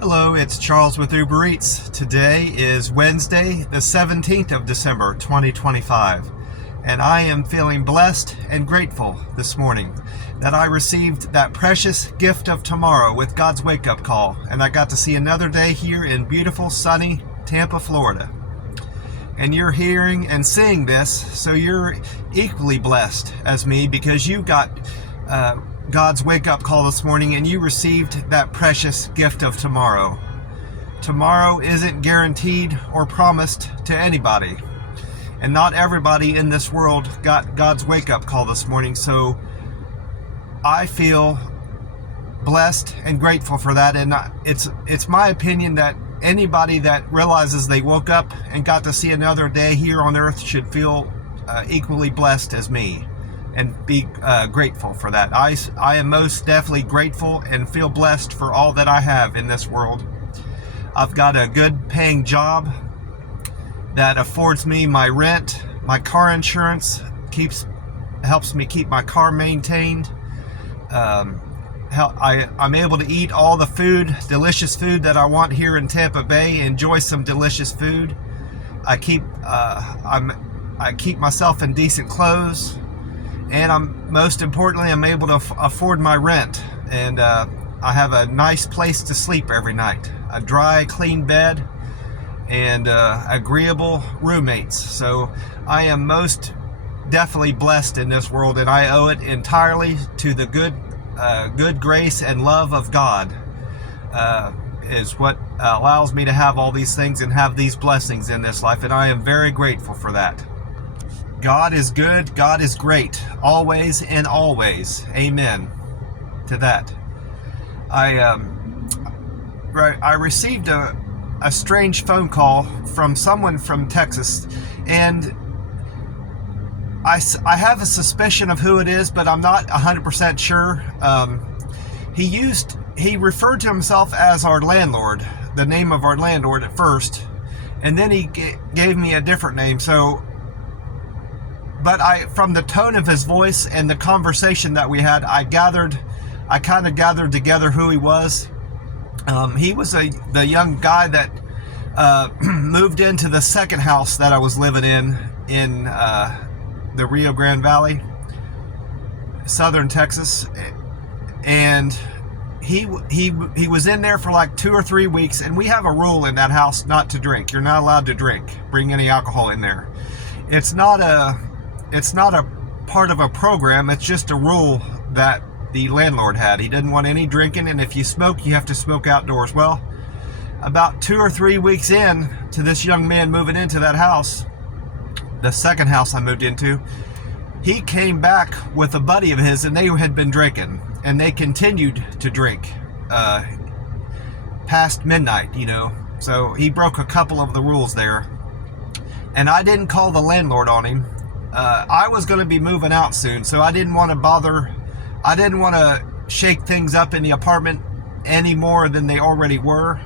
Hello, it's Charles with Uber Eats. Today is Wednesday, the 17th of December, 2025, and I am feeling blessed and grateful this morning that I received that precious gift of tomorrow with God's wake-up call, and I got to see another day here in beautiful, sunny Tampa, Florida. And you're hearing and seeing this, so you're equally blessed as me because you got God's wake-up call this morning and you received that precious gift of tomorrow. Tomorrow isn't guaranteed or promised to anybody. And not everybody in this world got God's wake-up call this morning, so I feel blessed and grateful for that. And it's my opinion that anybody that realizes they woke up and got to see another day here on earth should feel equally blessed as me and be grateful for that. I am most definitely grateful and feel blessed for all that I have in this world. I've got a good paying job that affords me my rent, my car insurance, helps me keep my car maintained. I'm able to eat all the food, delicious food that I want here in Tampa Bay, enjoy some delicious food. I keep myself in decent clothes. And most importantly, I'm able to afford my rent, and I have a nice place to sleep every night, a dry, clean bed, and agreeable roommates. So I am most definitely blessed in this world, and I owe it entirely to the good grace and love of God. Is what allows me to have all these things and have these blessings in this life, and I am very grateful for that. God is good, God is great, always and always. Amen to that. I received a strange phone call from someone from Texas, and I have a suspicion of who it is, but I'm not 100% sure. He referred to himself as our landlord, the name of our landlord at first, and then he gave me a different name. But from the tone of his voice and the conversation that we had, I kind of gathered together who he was. He was the young guy that moved into the second house that I was living in the Rio Grande Valley, southern Texas, and he was in there for like 2 or 3 weeks. And we have a rule in that house not to drink. You're not allowed to bring any alcohol in there. It's not a part of a program. It's just a rule that the landlord had. He didn't want any drinking, and if you smoke, you have to smoke outdoors. Well, about 2 or 3 weeks in to this young man moving into that house, the second house I moved into, he came back with a buddy of his, and they had been drinking, and they continued to drink past midnight, So he broke a couple of the rules there, and I didn't call the landlord on him. I was going to be moving out soon, so I didn't want to bother. I didn't want to shake things up in the apartment any more than they already were.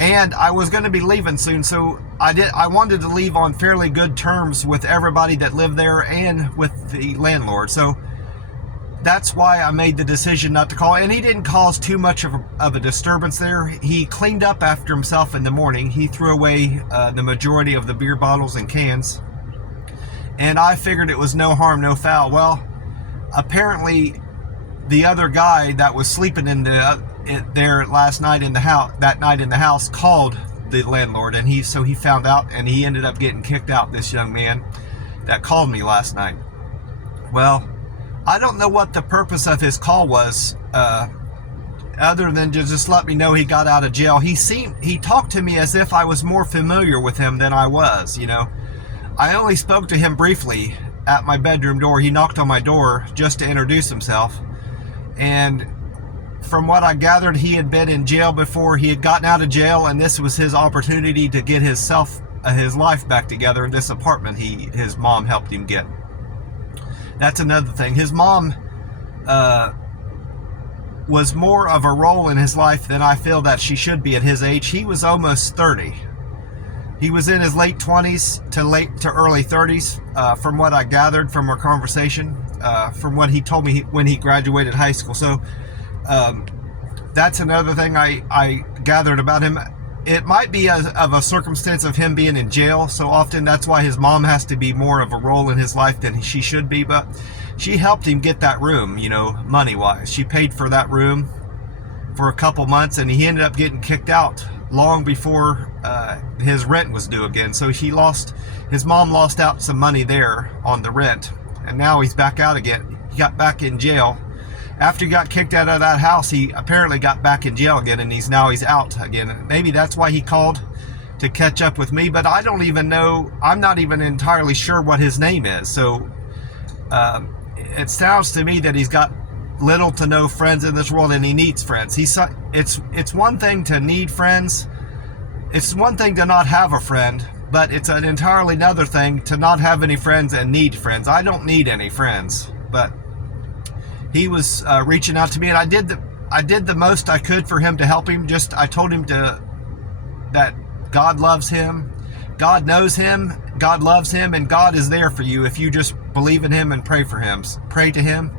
And I was going to be leaving soon, so I wanted to leave on fairly good terms with everybody that lived there and with the landlord. So that's why I made the decision not to call. And he didn't cause too much of a disturbance there. He cleaned up after himself in the morning. He threw away the majority of the beer bottles and cans. And I figured it was no harm, no foul. Well, apparently the other guy that was sleeping there last night in the house, called the landlord, and he found out, and he ended up getting kicked out. This young man that called me last night. Well, I don't know what the purpose of his call was, other than to just let me know he got out of jail. He talked to me as if I was more familiar with him than I was, I only spoke to him briefly at my bedroom door. He knocked on my door just to introduce himself. And from what I gathered, he had been in jail before. He had gotten out of jail, and this was his opportunity to get his life back together in this apartment his mom helped him get. That's another thing. His mom was more of a role in his life than I feel that she should be at his age. He was almost 30. He was in his late 20s to early 30s, from what I gathered from our conversation, from what he told me when he graduated high school. So that's another thing I gathered about him. It might be of a circumstance of him being in jail so often. That's why his mom has to be more of a role in his life than she should be. But she helped him get that room, money-wise. She paid for that room for a couple months, and he ended up getting kicked out long before his rent was due again. So his mom lost out some money there on the rent, and now he's back out again. He got back in jail. After he got kicked out of that house, he apparently got back in jail again, and he's out again. And maybe that's why he called to catch up with me, but I don't even know. I'm not even entirely sure what his name is. So it sounds to me that he's got little to no friends in this world, and he needs friends. It's one thing to need friends. It's one thing to not have a friend, but it's an entirely another thing to not have any friends and need friends. I don't need any friends, but he was reaching out to me, and I did the most I could for him to help him. I told him that God loves him, God knows him, God loves him, and God is there for you if you just believe in him and pray for him. Pray to him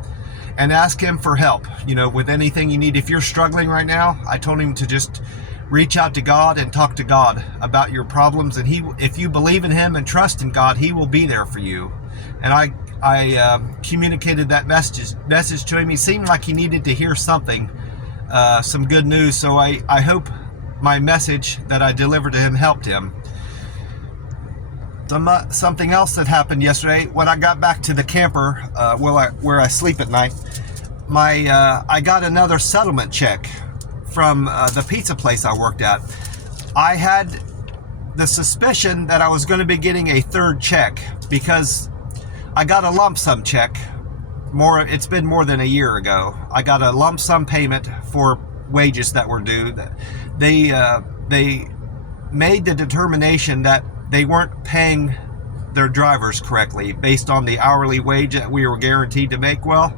and ask him for help, with anything you need. If you're struggling right now, I told him to just reach out to God and talk to God about your problems, and if you believe in him and trust in God, he will be there for you. And I communicated that message to him. He seemed like he needed to hear something, some good news. So I hope my message that I delivered to him helped him. Something else that happened yesterday when I got back to the camper where I sleep at night. I got another settlement check from the pizza place I worked at. I had the suspicion that I was going to be getting a third check because I got a lump sum check. It's been more than a year ago. I got a lump sum payment for wages that were due. They made the determination that they weren't paying their drivers correctly based on the hourly wage that we were guaranteed to make. Well,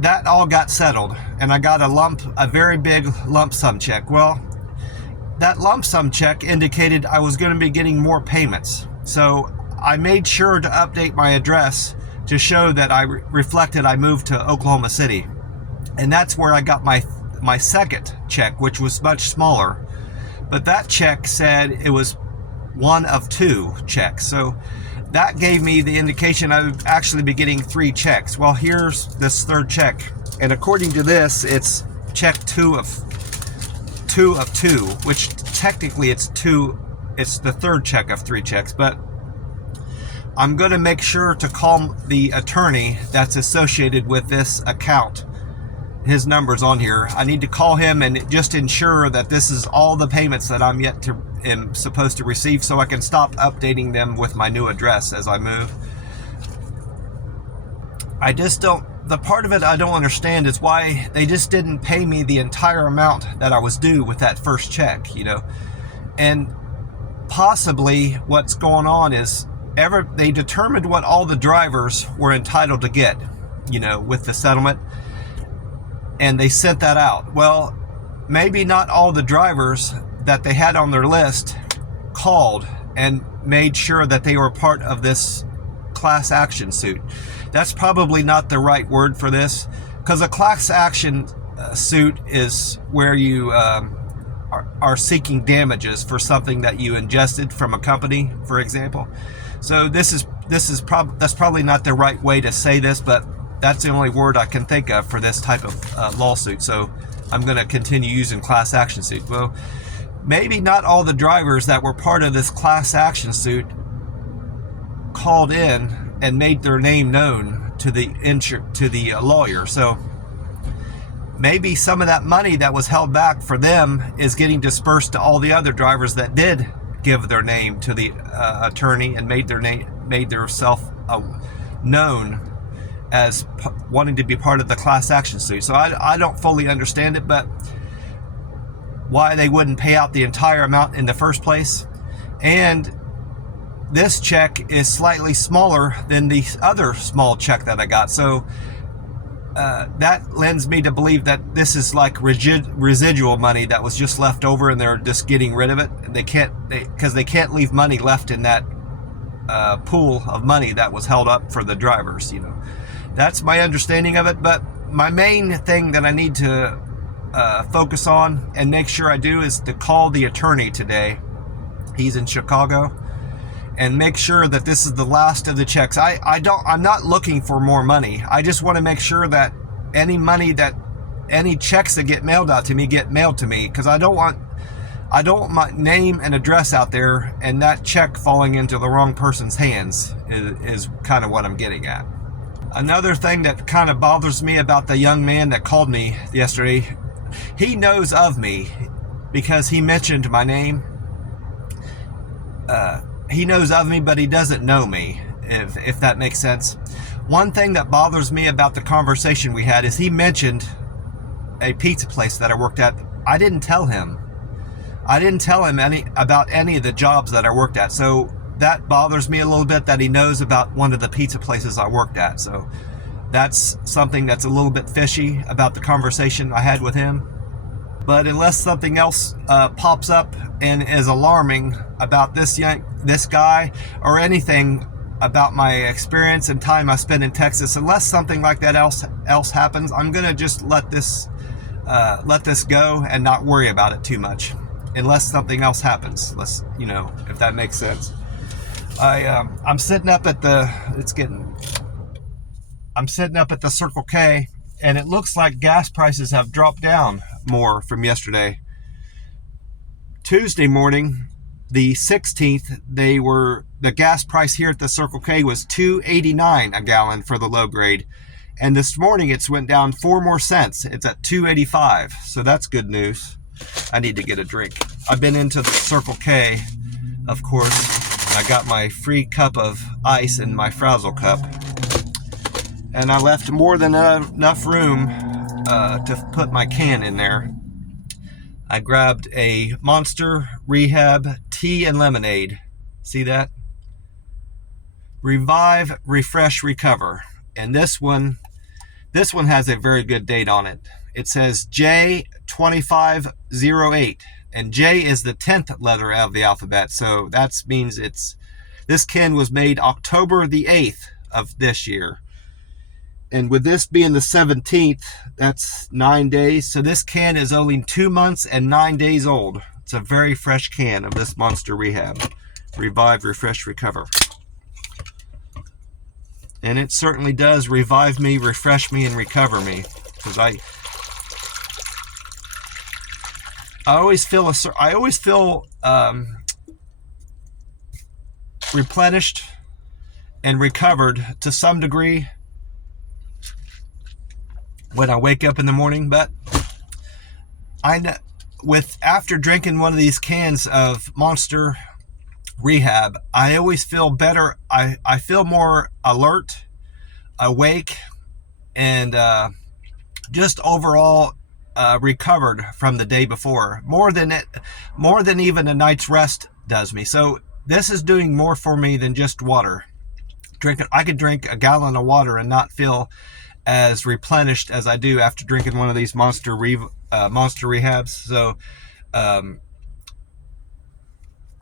that all got settled, and I got a very big lump sum check. Well, that lump sum check indicated I was going to be getting more payments. So I made sure to update my address to show that I reflected I moved to Oklahoma City. And that's where I got my second check, which was much smaller. But that check said it was one of two checks. So that gave me the indication I would actually be getting 3 checks. Well, here's this third check. And according to this, it's check 2 of 2, which technically it's the third check of 3 checks. But I'm going to make sure to call the attorney that's associated with this account. His number's on here. I need to call him and just ensure that this is all the payments that am supposed to receive, so I can stop updating them with my new address as I move. The part of it I don't understand is why they just didn't pay me the entire amount that I was due with that first check, And possibly what's going on is they determined what all the drivers were entitled to get, with the settlement, and they sent that out. Well, maybe not all the drivers that they had on their list called and made sure that they were part of this class action suit. That's probably not the right word for this, because a class action suit is where you are seeking damages for something that you ingested from a company, for example. So that's probably not the right way to say this, but that's the only word I can think of for this type of lawsuit. So I'm going to continue using class action suit. Well, maybe not all the drivers that were part of this class action suit called in and made their name known to the lawyer. So maybe some of that money that was held back for them is getting dispersed to all the other drivers that did give their name to the attorney and made their self known as wanting to be part of the class action suit. So I don't fully understand it, but why they wouldn't pay out the entire amount in the first place. And this check is slightly smaller than the other small check that I got. So that lends me to believe that this is like residual money that was just left over, and they're just getting rid of it. And because they can't leave money left in that pool of money that was held up for the drivers. That's my understanding of it. But my main thing that I need to focus on and make sure I do is to call the attorney today. He's in Chicago, and make sure that this is the last of the checks. I'm not looking for more money. I just want to make sure that any checks that get mailed out to me get mailed to me, because I don't want my name and address out there and that check falling into the wrong person's hands is kind of what I'm getting at. Another thing that kind of bothers me about the young man that called me yesterday, he knows of me because he mentioned my name. He knows of me, but he doesn't know me, if that makes sense. One thing that bothers me about the conversation we had is he mentioned a pizza place that I worked at. I didn't tell him about any of the jobs that I worked at. So that bothers me a little bit, that he knows about one of the pizza places I worked at. So that's something that's a little bit fishy about the conversation I had with him. But unless something else pops up and is alarming about this guy, or anything about my experience and time I spent in Texas, unless something like that else happens, I'm gonna just let this go and not worry about it too much, unless something else happens. If that makes sense. I'm sitting up at the Circle K, and it looks like gas prices have dropped down more from yesterday. Tuesday morning, the 16th, the gas price here at the Circle K was $2.89 a gallon for the low grade. And this morning it's went down 4 more cents. It's at $2.85. So that's good news. I need to get a drink. I've been into the Circle K, of course. I got my free cup of ice in my Frazzle cup. And I left more than enough room to put my can in there. I grabbed a Monster Rehab tea and lemonade. See that? Revive, Refresh, Recover. And this one has a very good date on it. It says J2508. And J is the 10th letter of the alphabet. So that means this can was made October the 8th of this year. And with this being the 17th, that's 9 days. So this can is only 2 months and 9 days old. It's a very fresh can of this Monster Rehab. Revive, Refresh, Recover. And it certainly does revive me, refresh me, and recover me. Because I always feel replenished and recovered to some degree when I wake up in the morning. But after drinking one of these cans of Monster Rehab, I always feel better. I feel more alert, awake, and just overall recovered from the day before, more than even a night's rest does me. So this is doing more for me than just water. I could drink a gallon of water and not feel as replenished as I do after drinking one of these Monster Rehabs. So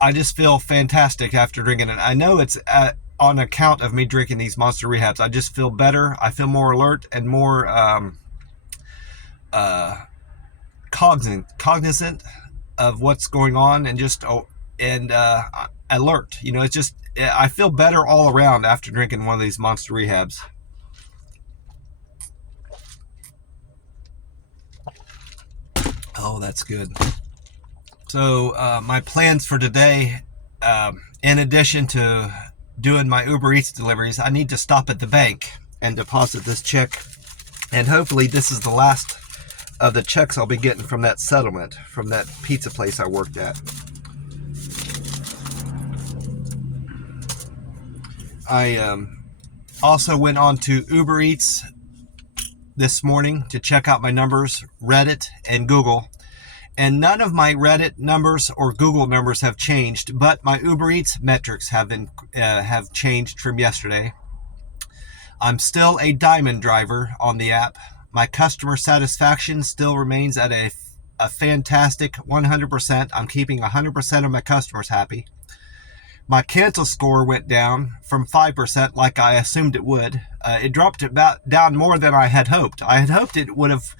I just feel fantastic after drinking it. I know it's on account of me drinking these Monster Rehabs. I just feel better. I feel more alert and more cognizant of what's going on, and just alert. It's just, I feel better all around after drinking one of these Monster Rehabs. Oh, that's good. So my plans for today, in addition to doing my Uber Eats deliveries, I need to stop at the bank and deposit this check. And hopefully this is the last of the checks I'll be getting from that settlement, from that pizza place I worked at. I also went on to Uber Eats this morning to check out my numbers, Reddit and Google. And none of my Reddit numbers or Google numbers have changed, but my Uber Eats metrics have changed from yesterday. I'm still a diamond driver on the app. My customer satisfaction still remains at a fantastic 100%. I'm keeping 100% of my customers happy. My cancel score went down from 5%, like I assumed it would. It dropped down more than I had hoped. I had hoped it would have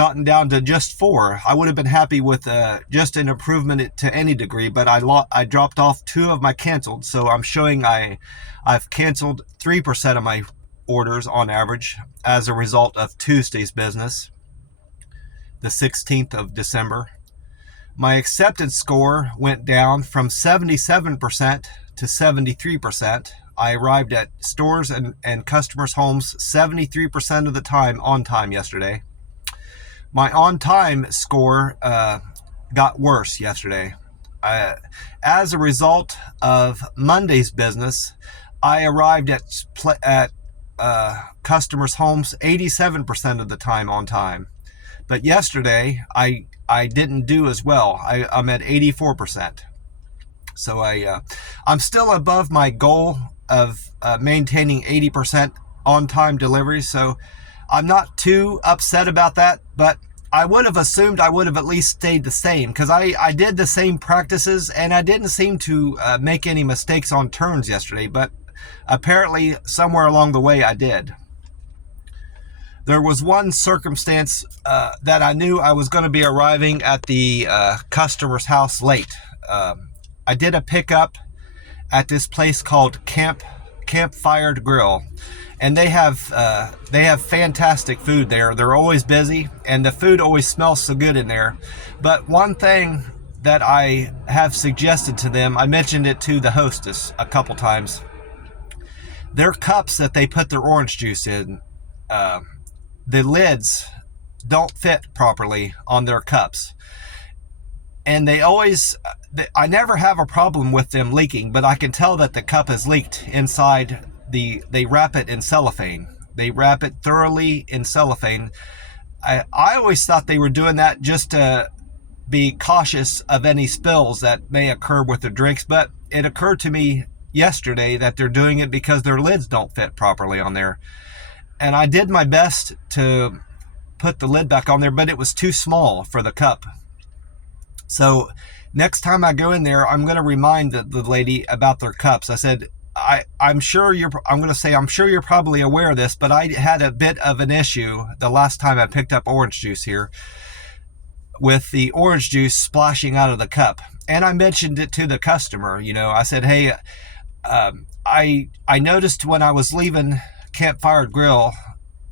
gotten down to just 4. I would have been happy with just an improvement to any degree, but I dropped off 2 of my canceled, so I'm showing I've canceled 3% of my orders on average as a result of Tuesday's business, the 16th of December. My acceptance score went down from 77% to 73%. I arrived at stores and customers' homes 73% of the time on time yesterday. My on-time score got worse yesterday. As a result of Monday's business, I arrived at customers' homes 87% of the time on time. But yesterday, I didn't do as well. I'm at 84%. So I'm still above my goal of maintaining 80% on-time delivery. So I'm not too upset about that, but I would have assumed I would have at least stayed the same, because I did the same practices and I didn't seem to make any mistakes on turns yesterday, but apparently somewhere along the way I did. There was one circumstance that I knew I was going to be arriving at the customer's house late. I did a pickup at this place called Campfire Grill, and they have fantastic food there. They're always busy, and the food always smells so good in there. But one thing that I have suggested to them, I mentioned it to the hostess a couple times. Their cups that they put their orange juice in, the lids don't fit properly on their cups. And I never have a problem with them leaking, but I can tell that the cup is leaked inside. They wrap it in cellophane. They wrap it thoroughly in cellophane. I always thought they were doing that just to be cautious of any spills that may occur with the drinks, but it occurred to me yesterday that they're doing it because their lids don't fit properly on there. And I did my best to put the lid back on there, but it was too small for the cup. So next time I go in there, I'm going to remind the lady about their cups. I said, I'm sure you're probably aware of this, but I had a bit of an issue the last time I picked up orange juice here with the orange juice splashing out of the cup. And I mentioned it to the customer. I said, hey, I noticed when I was leaving Campfire Grill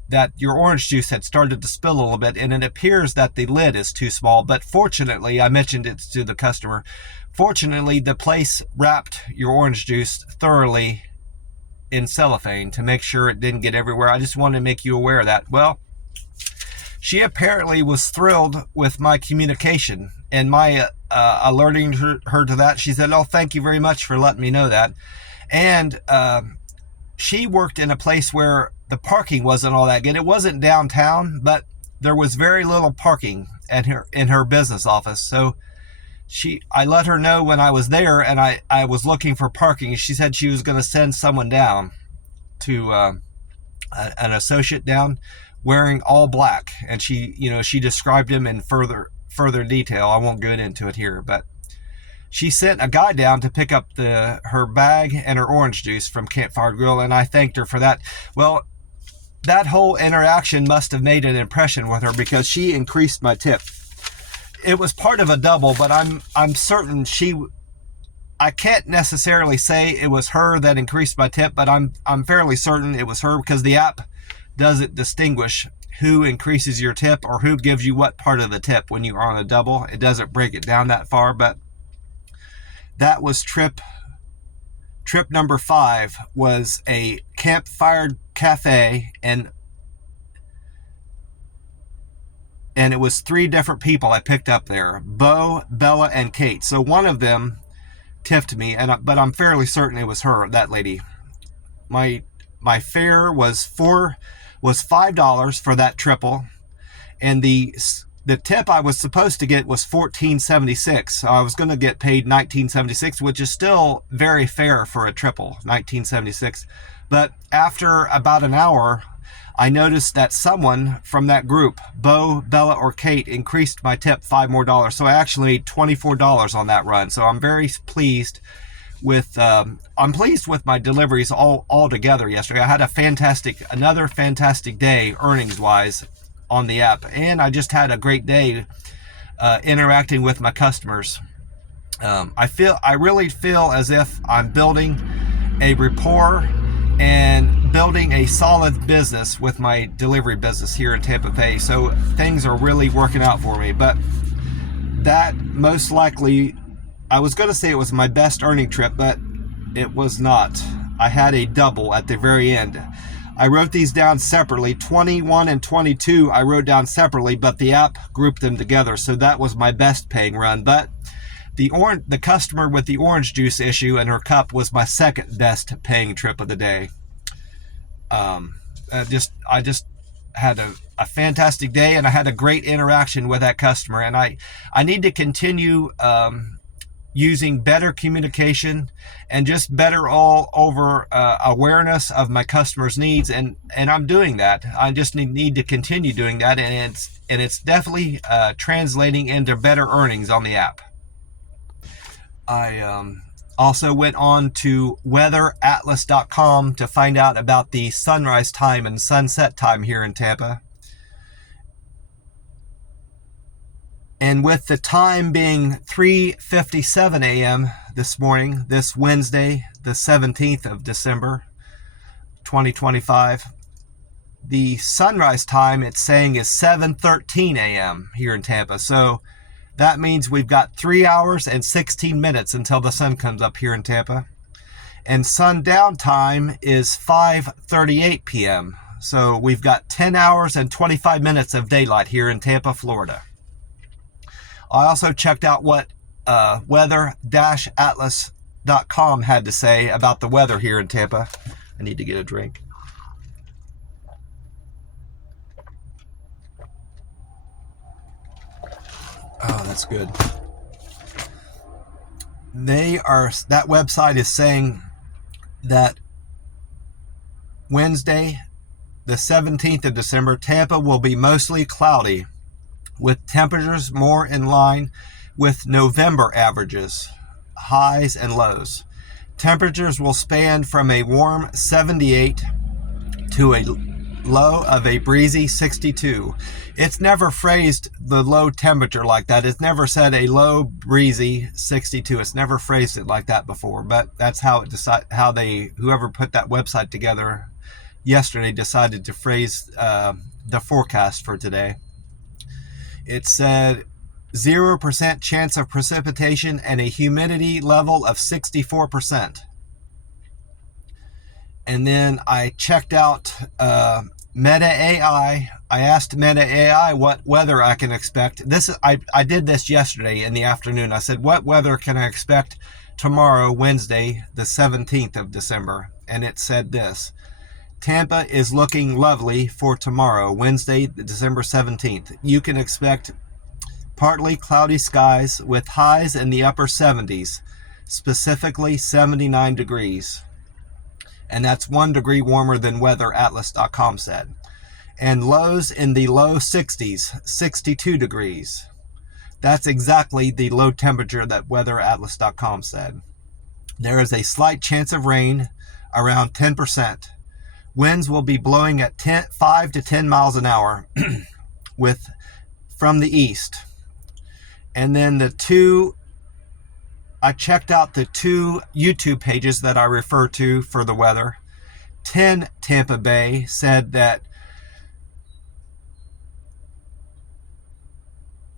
that your orange juice had started to spill a little bit, and it appears that the lid is too small. But fortunately, I mentioned it to the customer, fortunately the place wrapped your orange juice thoroughly in cellophane to make sure it didn't get everywhere. I just wanted to make you aware of that. Well, she apparently was thrilled with my communication and my alerting her to that. She said, oh, thank you very much for letting me know that. And she worked in a place where the parking wasn't all that good. It wasn't downtown, but there was very little parking in her business office. So I let her know when I was there and I was looking for parking. She said she was going to send someone down to an associate down wearing all black. And she described him in further detail. I won't go into it here, but she sent a guy down to pick up her bag and her orange juice from Campfire Grill, and I thanked her for that. Well, that whole interaction must have made an impression with her, because she increased my tip. It was part of a double, but I'm certain I can't necessarily say it was her that increased my tip, but I'm fairly certain it was her, because the app doesn't distinguish who increases your tip or who gives you what part of the tip when you're on a double. It doesn't break it down that far, but that was trip number 5, was a Campfire Cafe, and it was 3 different people I picked up there: Bo, Bella, and Kate. So one of them tipped me, but I'm fairly certain it was her, that lady. My fare was $5 for that triple, and the tip I was supposed to get was $14.76. So I was going to get paid $19.76, which is still very fair for a triple, $19.76. But after about an hour, I noticed that someone from that group, Bo, Bella, or Kate, increased my tip $5 more. So I actually made $24 on that run. So I'm very pleased with my deliveries all together yesterday. I had another fantastic day earnings wise on the app, and I just had a great day interacting with my customers. I really feel as if I'm building a rapport and building a solid business with my delivery business here in Tampa Bay. So things are really working out for me. But that most likely, I was going to say it was my best earning trip, but it was not. I had a double at the very end. I wrote these down separately. 21 and 22 I wrote down separately, but the app grouped them together. So that was my best paying run. But the customer with the orange juice issue in her cup was my second best paying trip of the day. I just had a fantastic day, and I had a great interaction with that customer. And I need to continue using better communication and just better all over awareness of my customers' needs, and I'm doing that. I just need to continue doing that, and it's definitely translating into better earnings on the app. I also went on to weatheratlas.com to find out about the sunrise time and sunset time here in Tampa. And with the time being 3:57 a.m. this morning, this Wednesday, the 17th of December, 2025, the sunrise time it's saying is 7:13 a.m. here in Tampa. So that means we've got 3 hours and 16 minutes until the sun comes up here in Tampa. And sundown time is 5:38 p.m. So we've got 10 hours and 25 minutes of daylight here in Tampa, Florida. I also checked out what weather-atlas.com had to say about the weather here in Tampa. I need to get a drink. Oh, that's good. That website is saying that Wednesday, the 17th of December, Tampa will be mostly cloudy, with temperatures more in line with November averages, highs and lows. Temperatures will span from a warm 78 to a low of a breezy 62. It's never phrased the low temperature like that. It's never said a low breezy 62. It's never phrased it like that before, but that's how whoever put that website together yesterday decided to phrase the forecast for today. It said 0% chance of precipitation and a humidity level of 64%. And then I checked out Meta AI. I asked Meta AI what weather I can expect. I did this yesterday in the afternoon. I said, what weather can I expect tomorrow, Wednesday, the 17th of December? And it said this: Tampa is looking lovely for tomorrow, Wednesday, December 17th. You can expect partly cloudy skies with highs in the upper 70s, specifically 79 degrees. And that's 1 degree warmer than weatheratlas.com said. And lows in the low 60s, 62 degrees. That's exactly the low temperature that weatheratlas.com said. There is a slight chance of rain, around 10%. Winds will be blowing at 5 to 10 miles an hour from the east. And then I checked out the two YouTube pages that I refer to for the weather. 10 Tampa Bay said that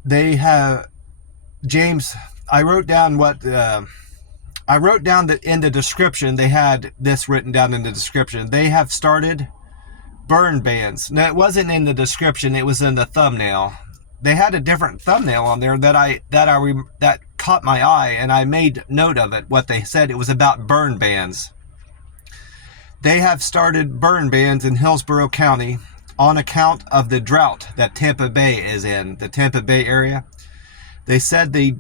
they have, James, I wrote down that in the description, they had this written down in the description. They have started burn bans. Now, it wasn't in the description, it was in the thumbnail. They had a different thumbnail on there that caught my eye, and I made note of it, what they said. It was about burn bans. They have started burn bans in Hillsborough County on account of the drought that Tampa Bay is in, the Tampa Bay area. They said they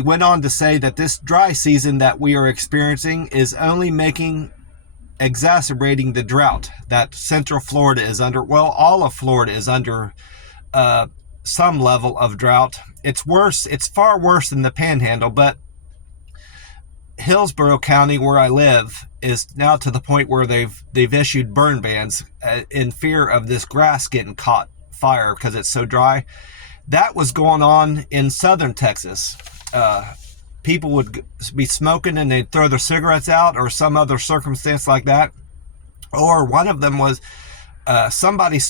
went on to say that this dry season that we are experiencing is only exacerbating the drought that Central Florida is under. Well, all of Florida is under some level of drought. It's worse. It's far worse than the Panhandle, but Hillsborough County, where I live, is now to the point where they've issued burn bans in fear of this grass getting caught fire because it's so dry. That was going on in southern Texas. People would be smoking and they'd throw their cigarettes out, or some other circumstance like that. Or one of them was somebody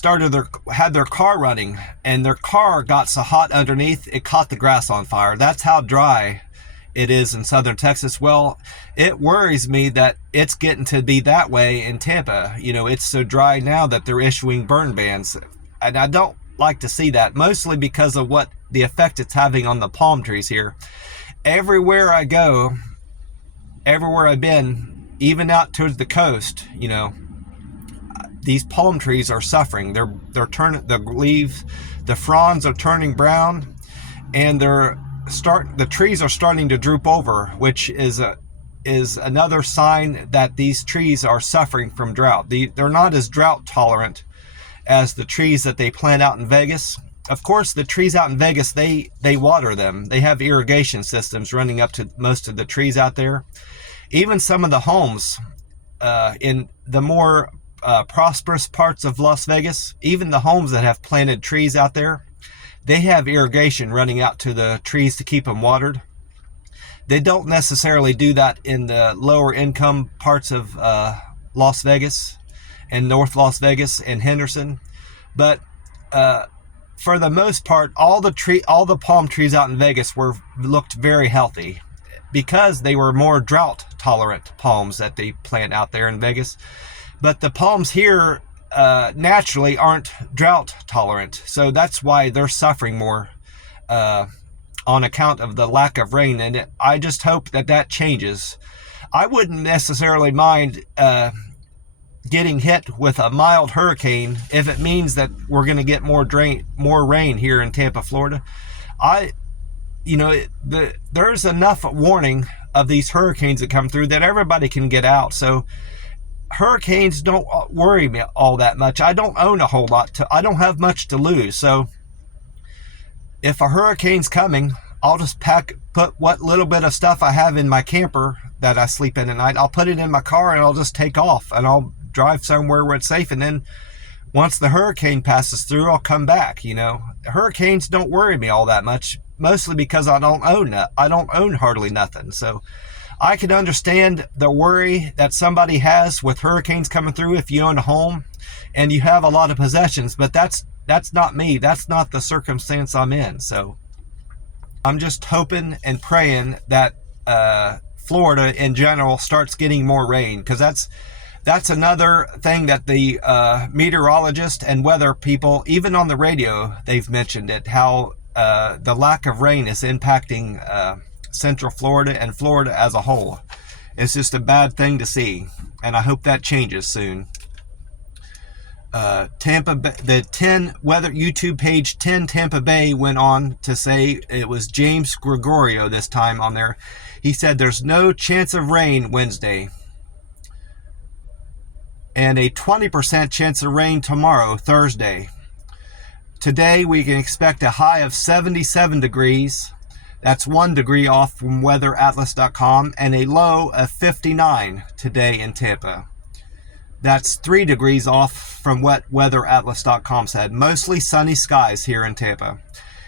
had their car running, and their car got so hot underneath it caught the grass on fire. That's how dry it is in southern Texas. Well, it worries me that it's getting to be that way in Tampa. You know, it's so dry now that they're issuing burn bans, and I don't like to see that, mostly because of what the effect it's having on the palm trees here. Everywhere I go, everywhere I've been, even out towards the coast, you know, these palm trees are suffering. They're turning, the leaves, the fronds are turning brown, and the trees are starting to droop over, which is another sign that these trees are suffering from drought. They're not as drought tolerant as the trees that they plant out in Vegas. Of course, the trees out in Vegas, they water them. They have irrigation systems running up to most of the trees out there. Even some of the homes in the more prosperous parts of Las Vegas, even the homes that have planted trees out there, they have irrigation running out to the trees to keep them watered. They don't necessarily do that in the lower income parts of Las Vegas and North Las Vegas and Henderson. But for the most part, all the palm trees out in Vegas looked very healthy because they were more drought tolerant palms that they plant out there in Vegas. But the palms here naturally aren't drought tolerant, so that's why they're suffering more on account of the lack of rain. And I just hope that changes. I wouldn't necessarily mind getting hit with a mild hurricane if it means that we're going to get more rain here in Tampa, Florida. There's enough warning of these hurricanes that come through that everybody can get out. So hurricanes don't worry me all that much. I don't own a whole lot. I don't have much to lose. So if a hurricane's coming, I'll just put what little bit of stuff I have in my camper that I sleep in at night. I'll put it in my car and I'll just take off, and I'll drive somewhere where it's safe. And then once the hurricane passes through, I'll come back. You know, hurricanes don't worry me all that much, mostly because I don't own hardly nothing. So I can understand the worry that somebody has with hurricanes coming through if you own a home and you have a lot of possessions, but that's not me. That's not the circumstance I'm in. So I'm just hoping and praying that Florida in general starts getting more rain, because that's another thing that the meteorologist and weather people, even on the radio, they've mentioned it, how the lack of rain is impacting Central Florida and Florida as a whole. It's just a bad thing to see, and I hope that changes soon. Tampa Bay, the 10 weather YouTube page 10 Tampa Bay went on to say, it was James Gregorio this time on there. He said there's no chance of rain Wednesday, and a 20% chance of rain tomorrow, Thursday. Today we can expect a high of 77 degrees. That's 1 degree off from weatheratlas.com, and a low of 59 today in Tampa. That's 3 degrees off from what weatheratlas.com said. Mostly sunny skies here in Tampa.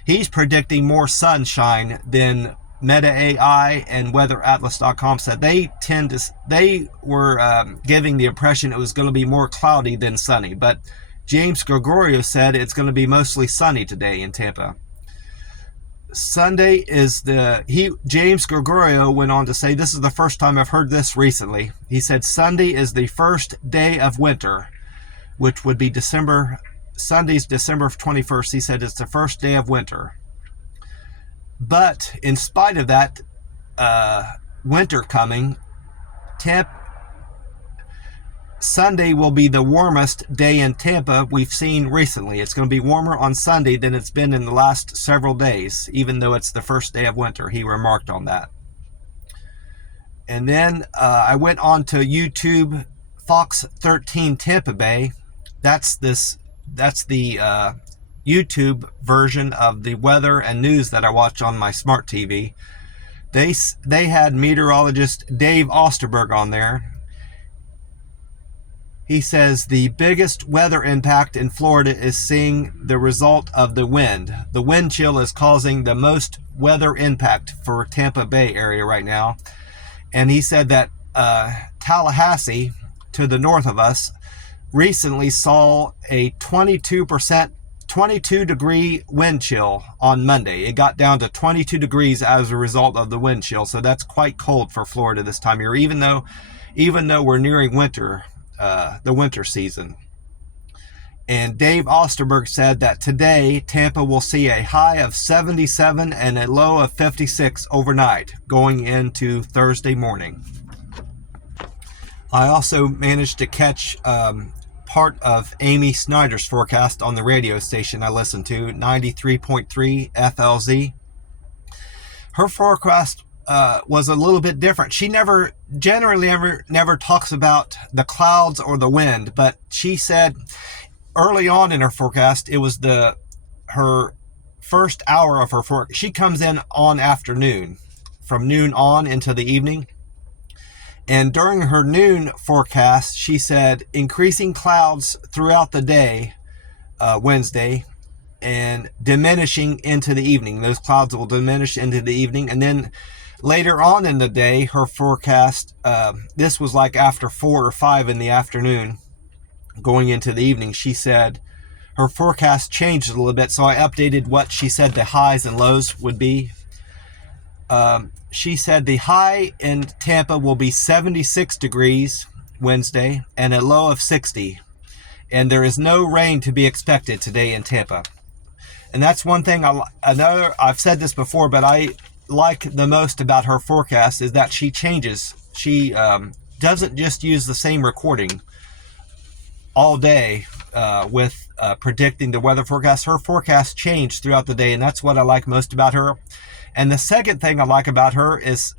He's predicting more sunshine than Meta AI and weatheratlas.com said. They were giving the impression it was going to be more cloudy than sunny, but James Gregorio said it's going to be mostly sunny today in Tampa. Sunday is James Gregorio went on to say, this is the first time I've heard this recently. He said Sunday is the first day of winter, which would be Sunday's December 21st. He said it's the first day of winter. But in spite of that winter coming, Sunday will be the warmest day in Tampa we've seen recently. It's going to be warmer on Sunday than it's been in the last several days, even though it's the first day of winter. He remarked on that. And then I went on to YouTube, Fox 13 Tampa Bay. That's the YouTube version of the weather and news that I watch on my smart TV. They had meteorologist Dave Osterberg on there. He says the biggest weather impact in Florida is seeing the result of the wind. The wind chill is causing the most weather impact for Tampa Bay area right now. And he said that Tallahassee, to the north of us, recently saw a 22 degree wind chill on Monday. It got down to 22 degrees as a result of the wind chill. So that's quite cold for Florida this time of year, even though we're nearing winter, the winter season. And Dave Osterberg said that today Tampa will see a high of 77 and a low of 56 overnight going into Thursday morning. I also managed to catch part of Amy Snyder's forecast on the radio station I listened to, 93.3 FLZ. Her forecast was a little bit different. She never talks about the clouds or the wind, but she said early on in her forecast, it was her first hour of her forecast. She comes in on afternoon, from noon on into the evening. And during her noon forecast, she said increasing clouds throughout the day, Wednesday, and diminishing into the evening. Those clouds will diminish into the evening. And then later on in the day, her forecast, this was like after 4 or 5 in the afternoon, going into the evening, she said her forecast changed a little bit. So I updated what she said the highs and lows would be. She said the high in Tampa will be 76 degrees Wednesday and a low of 60. And there is no rain to be expected today in Tampa. And that's one thing I've said this before, but I like the most about her forecast is that she changes. She doesn't just use the same recording all day with predicting the weather forecast. Her forecast changed throughout the day, and that's what I like most about her. And the second thing I like about her is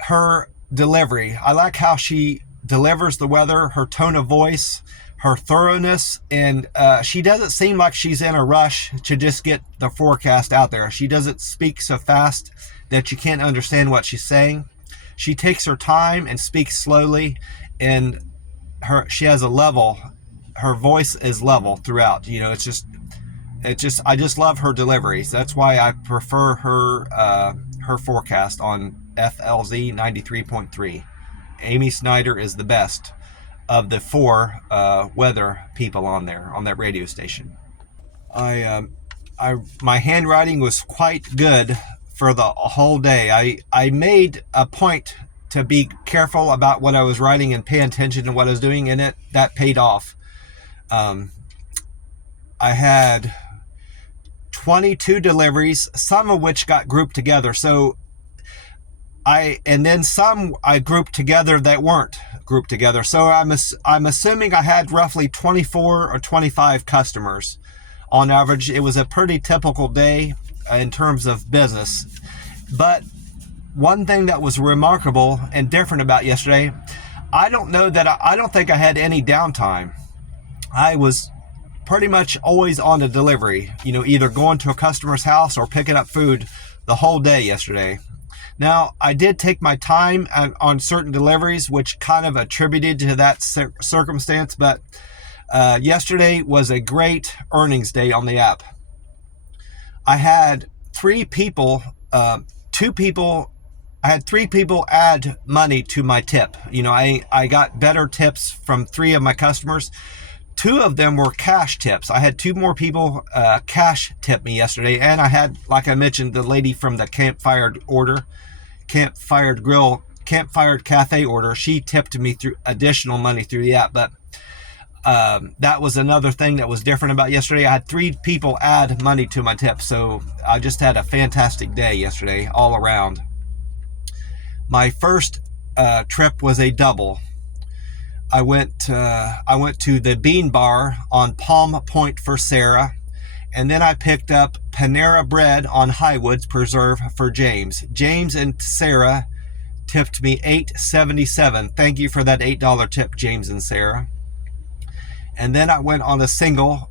her delivery. I like how she delivers the weather, her tone of voice, her thoroughness, and she doesn't seem like she's in a rush to just get the forecast out there. She doesn't speak so fast that you can't understand what she's saying. She takes her time and speaks slowly, and she has a level. Her voice is level throughout. You know, I just love her deliveries. That's why I prefer her forecast on FLZ 93.3. Amy Snyder is the best of the 4 weather people on that radio station. My handwriting was quite good for the whole day. I made a point to be careful about what I was writing and pay attention to what I was doing in it. That paid off. I had 22 deliveries, some of which got grouped together. And then some I grouped together that weren't grouped together. So I'm assuming I had roughly 24 or 25 customers on average. It was a pretty typical day in terms of business. But one thing that was remarkable and different about yesterday, I don't think I had any downtime. I was pretty much always on a delivery, either going to a customer's house or picking up food the whole day yesterday. Now, I did take my time on certain deliveries, which kind of attributed to that circumstance, but yesterday was a great earnings day on the app. I had 3 people add money to my tip. I got better tips from 3 of my customers. 2 of them were cash tips. I had 2 more people cash tip me yesterday, and I had, like I mentioned, the lady from the Campfired Cafe order. She tipped me through additional money through the app, but that was another thing that was different about yesterday. I had 3 people add money to my tip, so I just had a fantastic day yesterday all around. My first trip was a double. I went to the Bean Bar on Palm Point for Sarah, and then I picked up Panera Bread on Highwoods Preserve for James. James and Sarah tipped me $8.77. Thank you for that $8 tip, James and Sarah. And then I went on a single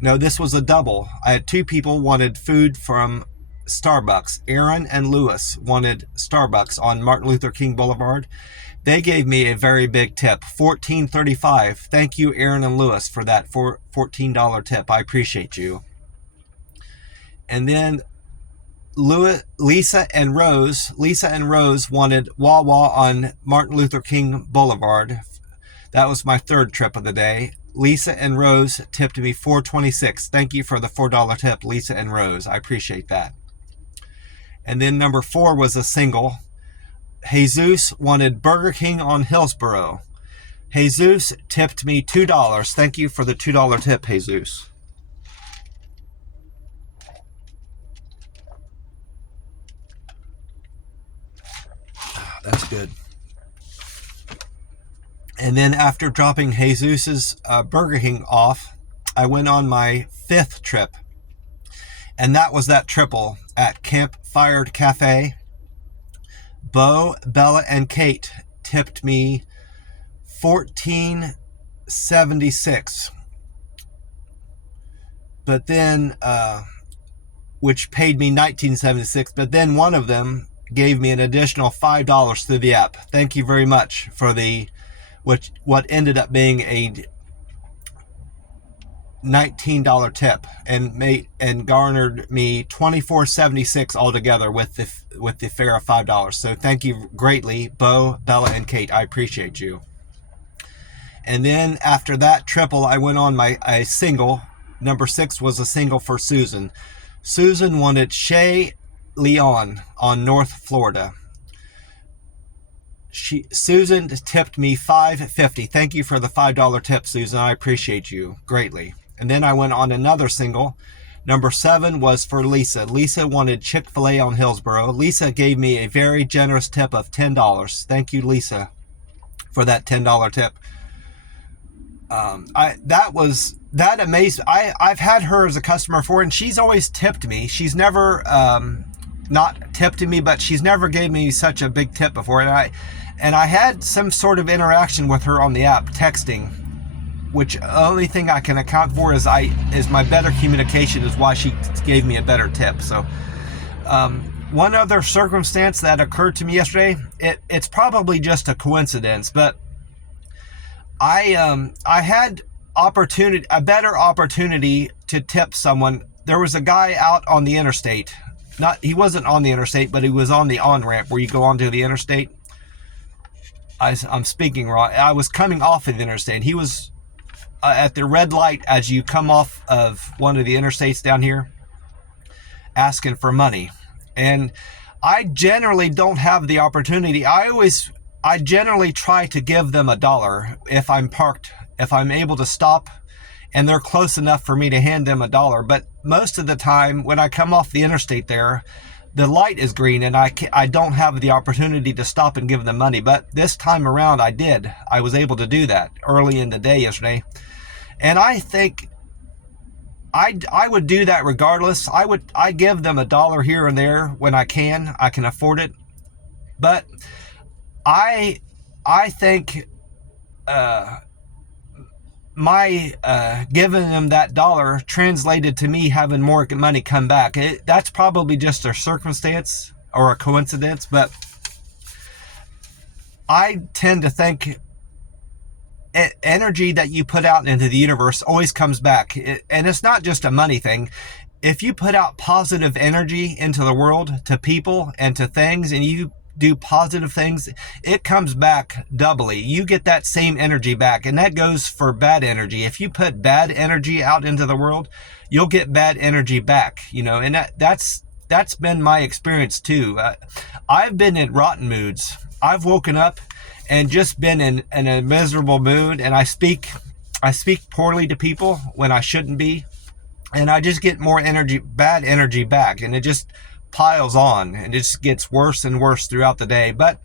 this was a double. I had 2 people wanted food from Starbucks. Aaron and Lewis wanted Starbucks on Martin Luther King Boulevard. They gave me a very big tip, $14.35. Thank you, Aaron and Lewis, for that $14 tip. I appreciate you. And then Lisa and Rose wanted Wawa on Martin Luther King Boulevard. That was my third trip of the day. Lisa and Rose tipped me $4.26. Thank you for the $4 tip, Lisa and Rose. I appreciate that. And then number 4 was a single. Jesus wanted Burger King on Hillsborough. Jesus tipped me $2. Thank you for the $2 tip, Jesus. That's good. And then after dropping Jesus's Burger King off, I went on my 5th trip. And that was that triple at Campfire Cafe. Bo, Bella, and Kate tipped me $14.76. But then, which paid me $19.76. But then one of them gave me an additional $5 through the app. Thank you very much for the what ended up being a $19 tip and garnered me $24.76 altogether with the fare of $5. So thank you greatly, Bo, Bella, and Kate. I appreciate you. And then after that triple, I went on a single. Number 6 was a single for Susan. Susan wanted Chez Leon on North Florida. Susan tipped me $5.50. Thank you for the $5 tip, Susan. I appreciate you greatly. And then I went on another single. Number 7 was for Lisa. Lisa wanted Chick-fil-A on Hillsborough. Lisa gave me a very generous tip of $10. Thank you, Lisa, for that $10 tip. That amazed. I've had her as a customer before, and she's always tipped me. She's never not tipped me, but she's never gave me such a big tip before. And I had some sort of interaction with her on the app, texting, which only thing I can account for is my better communication is why she gave me a better tip. So one other circumstance that occurred to me yesterday, it's probably just a coincidence, but I had a better opportunity to tip someone. There was a guy out on the interstate. He wasn't on the interstate, but he was on the on-ramp where you go onto the interstate. I'm speaking wrong. I was coming off of the interstate. He was at the red light as you come off of one of the interstates down here, asking for money. And I generally don't have the opportunity. I generally try to give them $1 if I'm parked, if I'm able to stop and they're close enough for me to hand them $1. But most of the time when I come off the interstate there, the light is green and I don't have the opportunity to stop and give them money. But this time around I did. I was able to do that early in the day yesterday. And I think I would do that regardless. I give them $1 here and there when I can afford it. But I think my giving them that $1 translated to me having more money come back. That's probably just a circumstance or a coincidence, but I tend to think energy that you put out into the universe always comes back. And it's not just a money thing. If you put out positive energy into the world, to people and to things, and you do positive things, it comes back doubly. You get that same energy back, and that goes for bad energy. If you put bad energy out into the world, you'll get bad energy back, and that's been my experience too. I've been in rotten moods. I've woken up and just been in a miserable mood, and I speak poorly to people when I shouldn't be, and I just get more energy, bad energy back, and it just piles on and it just gets worse and worse throughout the day. But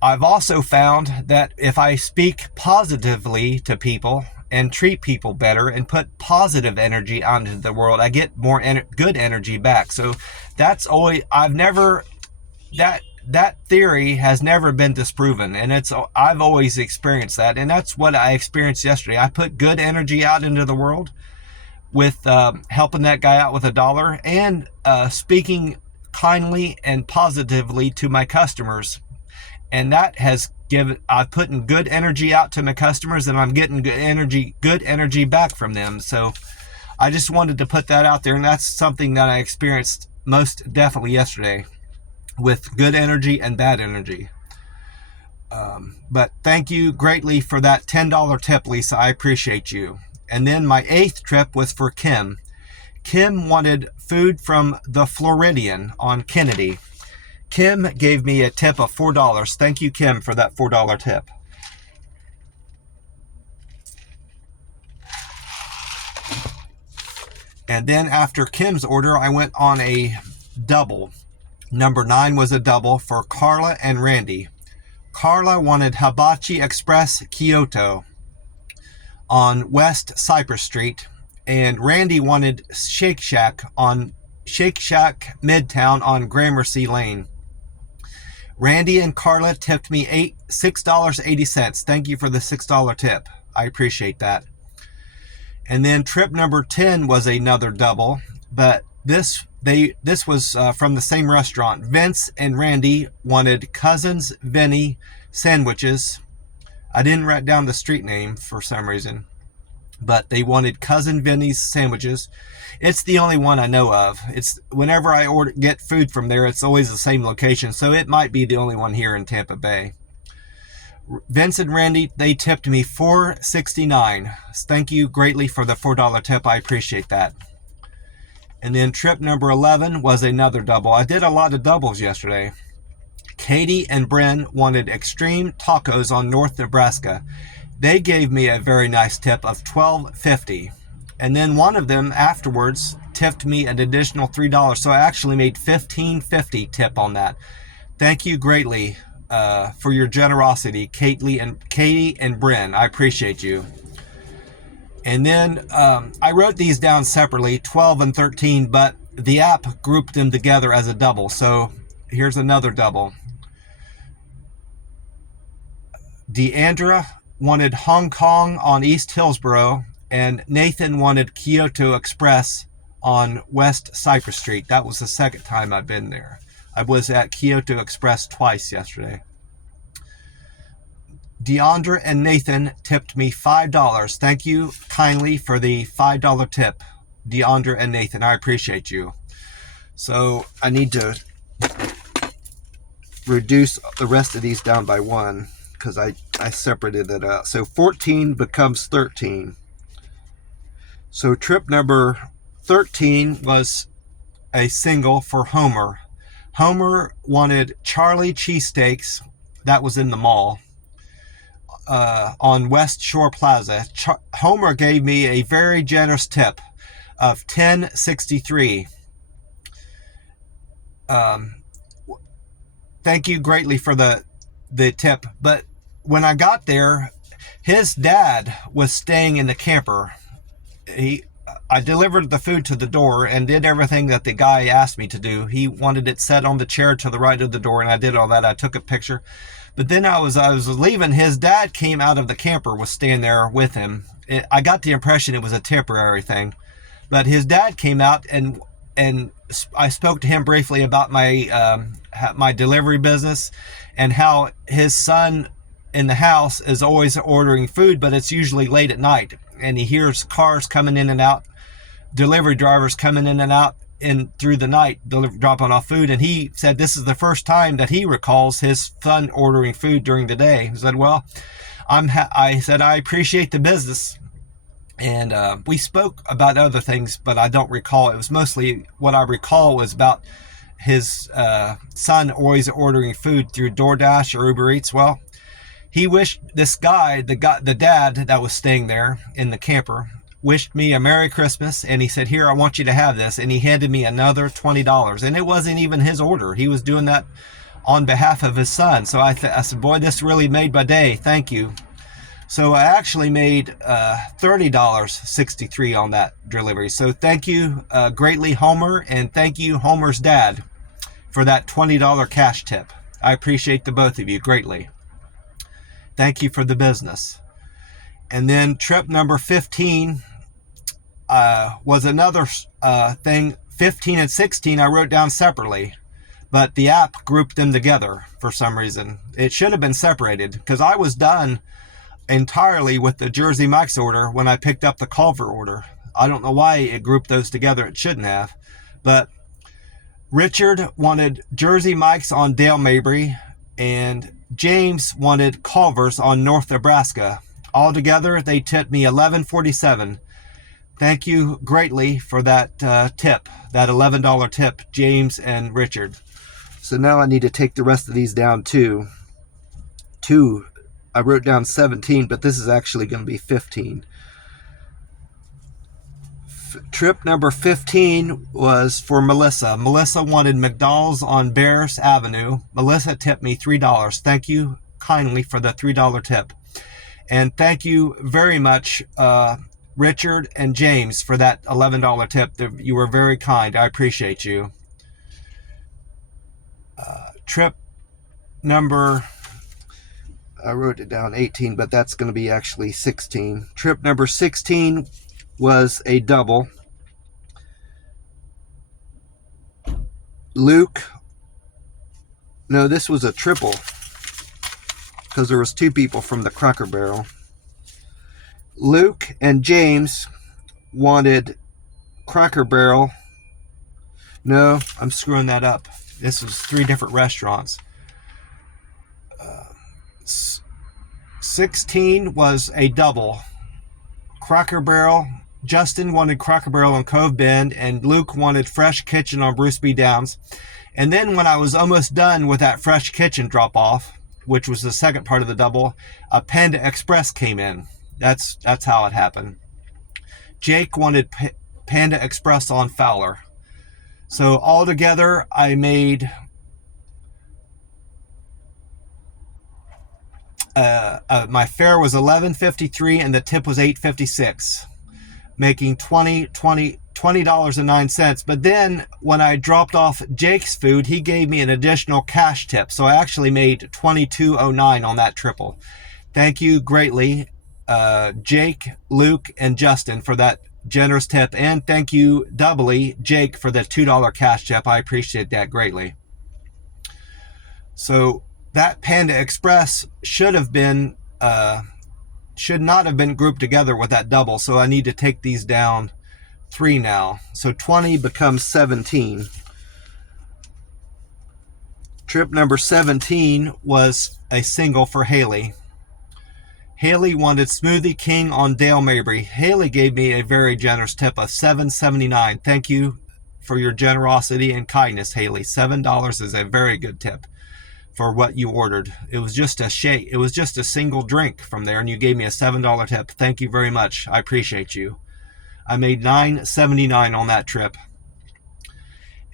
I've also found that if I speak positively to people and treat people better and put positive energy out into the world, I get more good energy back. So that's always, that theory has never been disproven, and I've always experienced that, and that's what I experienced yesterday. I put good energy out into the world, with helping that guy out with $1 and speaking kindly and positively to my customers. And that has I've put in good energy out to my customers, and I'm getting good energy back from them. So I just wanted to put that out there, and that's something that I experienced most definitely yesterday with good energy and bad energy. But thank you greatly for that $10 tip, Lisa. I appreciate you. And then my 8th trip was for Kim. Kim wanted food from the Floridian on Kennedy. Kim gave me a tip of $4. Thank you, Kim, for that $4 tip. And then after Kim's order, I went on a double. Number 9 was a double for Carla and Randy. Carla wanted Hibachi Express Kyoto on West Cypress Street, and Randy wanted Shake Shack Midtown on Gramercy Lane. Randy and Carla tipped me $6.80. Thank you for the $6 tip. I appreciate that. And then trip number 10 was another double, but this was from the same restaurant. Vince and Randy wanted Cousins Vinny sandwiches. I didn't write down the street name for some reason, but they wanted Cousin Vinny's sandwiches. It's the only one I know of. It's whenever I get food from there, it's always the same location, so it might be the only one here in Tampa Bay. Vince and Randy, they tipped me $4.69. Thank you greatly for the $4 tip. I appreciate that. And then trip number 11 was another double. I did a lot of doubles yesterday. Katie and Bren wanted Extreme Tacos on North Nebraska. They gave me a very nice tip of $12.50. And then one of them afterwards tipped me an additional $3. So I actually made $15.50 tip on that. Thank you greatly for your generosity, Katie and Bren. I appreciate you. And then I wrote these down separately, 12 and 13, but the app grouped them together as a double. So here's another double. Deandra wanted Hong Kong on East Hillsborough, and Nathan wanted Kyoto Express on West Cypress Street. That was the second time I've been there. I was at Kyoto Express twice yesterday. Deandra and Nathan tipped me $5. Thank you kindly for the $5 tip, Deandra and Nathan. I appreciate you. So I need to reduce the rest of these down by 1 because I separated it out. So 14 becomes 13. So trip number 13 was a single for Homer. Homer wanted Charlie cheesesteaks. That was in the mall. On West Shore Plaza. Homer gave me a very generous tip of $10.63. Thank you greatly for the tip. But when I got there, his dad was staying in the camper. I delivered the food to the door and did everything that the guy asked me to do. He wanted it set on the chair to the right of the door, and I did all that. I took a picture. But then I was leaving. His dad came out of the camper, was staying there with him. I got the impression it was a temporary thing. But his dad came out, and I spoke to him briefly about my delivery business and how his son in the house is always ordering food, but it's usually late at night. And he hears cars coming in and out, delivery drivers coming in and out through the night, dropping off food. And he said this is the first time that he recalls his son ordering food during the day. He said, well, I said, I appreciate the business. And we spoke about other things, but I don't recall. It was mostly what I recall was about his son always ordering food through DoorDash or Uber Eats. Well, he wished this guy, the dad that was staying there in the camper, wished me a Merry Christmas, and he said, here, I want you to have this. And he handed me another $20. And it wasn't even his order. He was doing that on behalf of his son. So I said, boy, this really made my day. Thank you. So I actually made $30.63 on that delivery. So thank you greatly, Homer, and thank you, Homer's dad, for that $20 cash tip. I appreciate the both of you greatly. Thank you for the business. And then trip number 15 was another thing. 15 and 16 I wrote down separately, but the app grouped them together for some reason. It should have been separated because I was done entirely with the Jersey Mike's order when I picked up the Culver order. I don't know why it grouped those together. It shouldn't have. But Richard wanted Jersey Mike's on Dale Mabry, and James wanted Culver's on North Nebraska. Altogether, they tipped me $11.47. Thank you greatly for that tip, that $11 tip, James and Richard. So now I need to take the rest of these down too. I wrote down 17, but this is actually going to be 15. Trip number 15 was for Melissa. Melissa wanted McDonald's on Bears Avenue. Melissa tipped me $3. Thank you kindly for the $3 tip. And thank you very much, Richard and James, for that $11 tip. You were very kind. I appreciate you. Trip number, I wrote it down 18, but that's going to be actually 16. Trip number 16 was a double. No, this was a triple because there was two people from the Cracker Barrel. Luke and James wanted Cracker Barrel. No, I'm screwing that up. This was 3 different restaurants. 16 was a double. Cracker Barrel. Justin wanted Cracker Barrel on Cove Bend, and Luke wanted Fresh Kitchen on Bruce B. Downs. And then when I was almost done with that Fresh Kitchen drop-off, which was the second part of the double, a Panda Express came in. That's how it happened. Jake wanted Panda Express on Fowler. So altogether, I made my fare was $11.53 and the tip was $8.56, making $20.09. But then when I dropped off Jake's food, he gave me an additional cash tip, so I actually made $22.09 on that triple. Thank you greatly, Jake, Luke, and Justin, for that generous tip, and thank you doubly, Jake, for the $2 cash tip. I appreciate that greatly. So that Panda Express should not have been grouped together with that double, so I need to take these down 3 now. So 20 becomes 17. Trip number 17 was a single for Haley. Haley wanted Smoothie King on Dale Mabry. Haley gave me a very generous tip of $7.79. Thank you for your generosity and kindness, Haley. $7 is a very good tip for what you ordered. It was just a shake. It was just a single drink from there, and you gave me a $7 tip. Thank you very much. I appreciate you. I made $9.79 on that trip.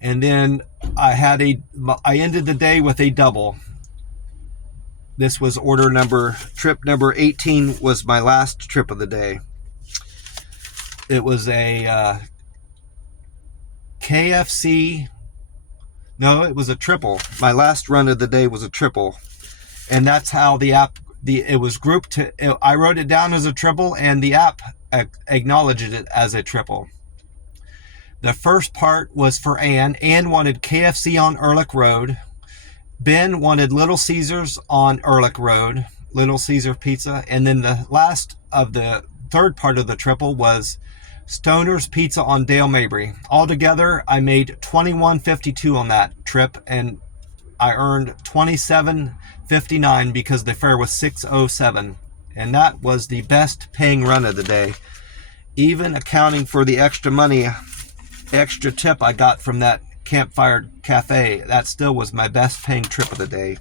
And then I ended the day with a double. This was trip number 18 was my last trip of the day. It was a KFC. No, it was a triple. My last run of the day was a triple. And that's how it was grouped I wrote it down as a triple, and the app acknowledged it as a triple. The first part was for Ann. Ann wanted KFC on Ehrlich Road. Ben wanted Little Caesars on Ehrlich Road, Little Caesar Pizza. And then the last of the third part of the triple was Stoner's Pizza on Dale Mabry. Altogether, I made $21.52 on that trip, and I earned $27.59 because the fare was $6.07. And that was the best paying run of the day. Even accounting for the extra tip I got from that Campfire Cafe, that still was my best paying trip of the day.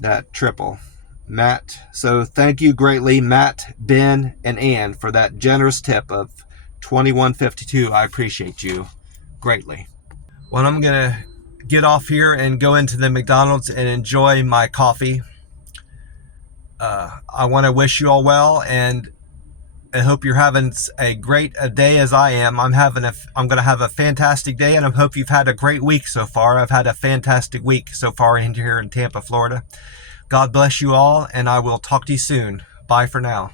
That triple. Matt, so thank you greatly, Matt, Ben, and Ann, for that generous tip of $21.52. I appreciate you greatly. Well, I'm gonna get off here and go into the McDonald's and enjoy my coffee. I want to wish you all well, and I hope you're having a great day as I am. I'm going to have a fantastic day, and I hope you've had a great week so far. I've had a fantastic week so far here in Tampa, Florida. God bless you all, and I will talk to you soon. Bye for now.